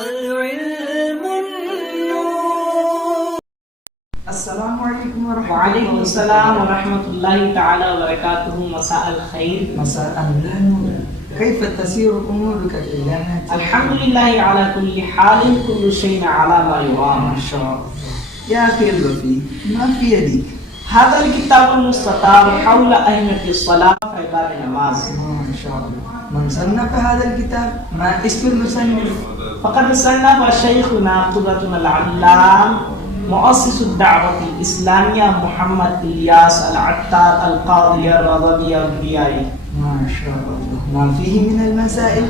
العلم النور. السلام عليكم ورحمة الله. وعليكم السلام ورحمة الله تعالى وبركاته. مساء الخير. مساء النور. كيف تسير أمورك الآن؟ الحمد لله على كل حال، كل شيء على ما يرام. ما شاء الله. يا أخي الوفي، ما في يديك؟ هذا الكتاب المستطاب حول أهمية الصلاة في باب النماز. ما شاء الله. من صنف هذا الكتاب؟ ما اسم المصنف؟ فقد صنف شيخنا قدوتنا العلام مؤسس الدعوة الإسلامية محمد إلياس العتار القاضي الرضوي الرياضي. ما شاء الله. ما فيه من المسائل؟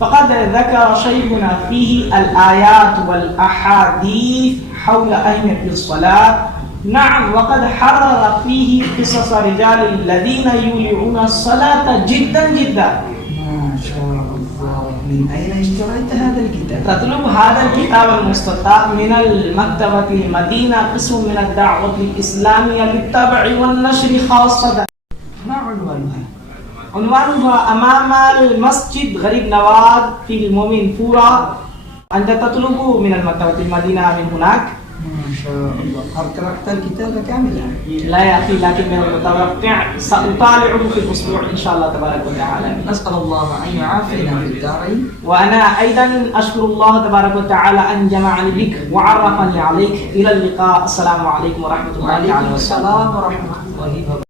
فقد ذكر شيخنا فيه الآيات والأحاديث حول أهمية الصلاة. نعم، وقد حرر فيه قصص رجال الذين يولعون الصلاة جدا جدا. ما شاء الله. من أين اشتريت هذا الكتاب؟ تطلب هذا الكتاب المستطاب من المكتبة المدينة، قسم من الدعوة الإسلامية للطبع والنشر خاصة. ما عنوانها؟ عنوانها أمام المسجد غريب نواد في المؤمن فورا. أنت تطلب من المكتبة المدينة من هناك. ما شاء الله. هل قرأت الكتاب كاملا؟ لا يا أخي، لكن من المتوقع سأطالعه في الأسبوع إن شاء الله تبارك وتعالى. نسأل الله أن يعافينا في الدارين. وأنا أيضا أشكر الله تبارك وتعالى أن جمعني بك وعرفني عليك. إلى اللقاء. السلام عليكم ورحمة الله وعليكم تعالى وبركاته. السلام ورحمة الله وبركاته.